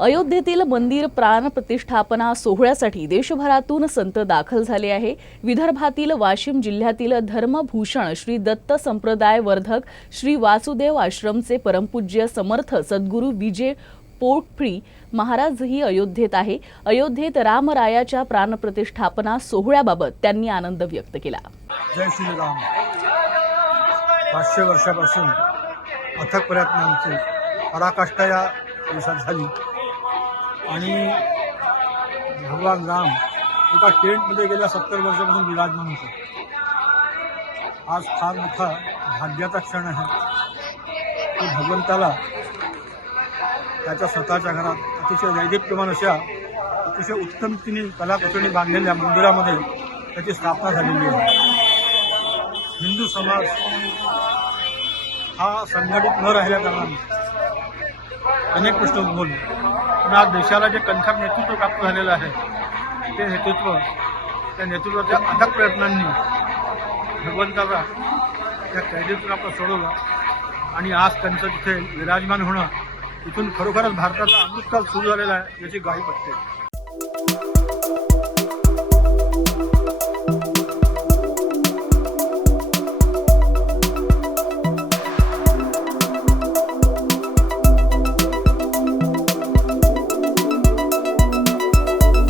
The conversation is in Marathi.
अयोध्येतील मंदिर प्राण प्रतिष्ठापना सोहळ्यासाठी देशभरातून संत दाखल झाले आहे. विदर्भातील वाशिम जिल्ह्यातील धर्मभूषण श्री दत्त संप्रदाय वर्धक श्री वासुदेव आश्रमचे परमपूज्य समर्थ सद्गुरू विजय पोटफ्री महाराजही अयोध्येत आहे. अयोध्येत रामरायाच्या प्राणप्रतिष्ठापना सोहळ्याबाबत त्यांनी आनंद व्यक्त केला. जय श्रीराम. पाचशे वर्षापासून अथक प्रयत्नांची पराकाष्ठा या दिवसात झाली. आणि भगवान राम एका टेंटमध्ये गेल्या सत्तर वर्षापासून विराजमान होते. आज फार मोठा भाग्याचा क्षण आहे. की भगवंताला त्याच्या स्वतःच्या घरात अतिशय वैदिप्यमान अशा अतिशय उत्तम तिने कलाकुसरीने बांधलेल्या मंदिरामध्ये त्याची स्थापना झालेली आहे. हिंदू समाज हा संघटित न राहिल्या कारणाने अनेक प्रश्न उद्भवले. पण आज देशाला जे कणखर नेतृत्व प्राप्त झालेलं आहे ते नेतृत्व त्या नेतृत्वाच्या अथक प्रयत्नांनी भगवंताला त्या कैदेतून आपलं सोडवलं. आणि आज त्यांचं तिथे विराजमान होणं इथून खरोखरच भारताचा अमृतकाल सुरू झालेला आहे याची गाई पडते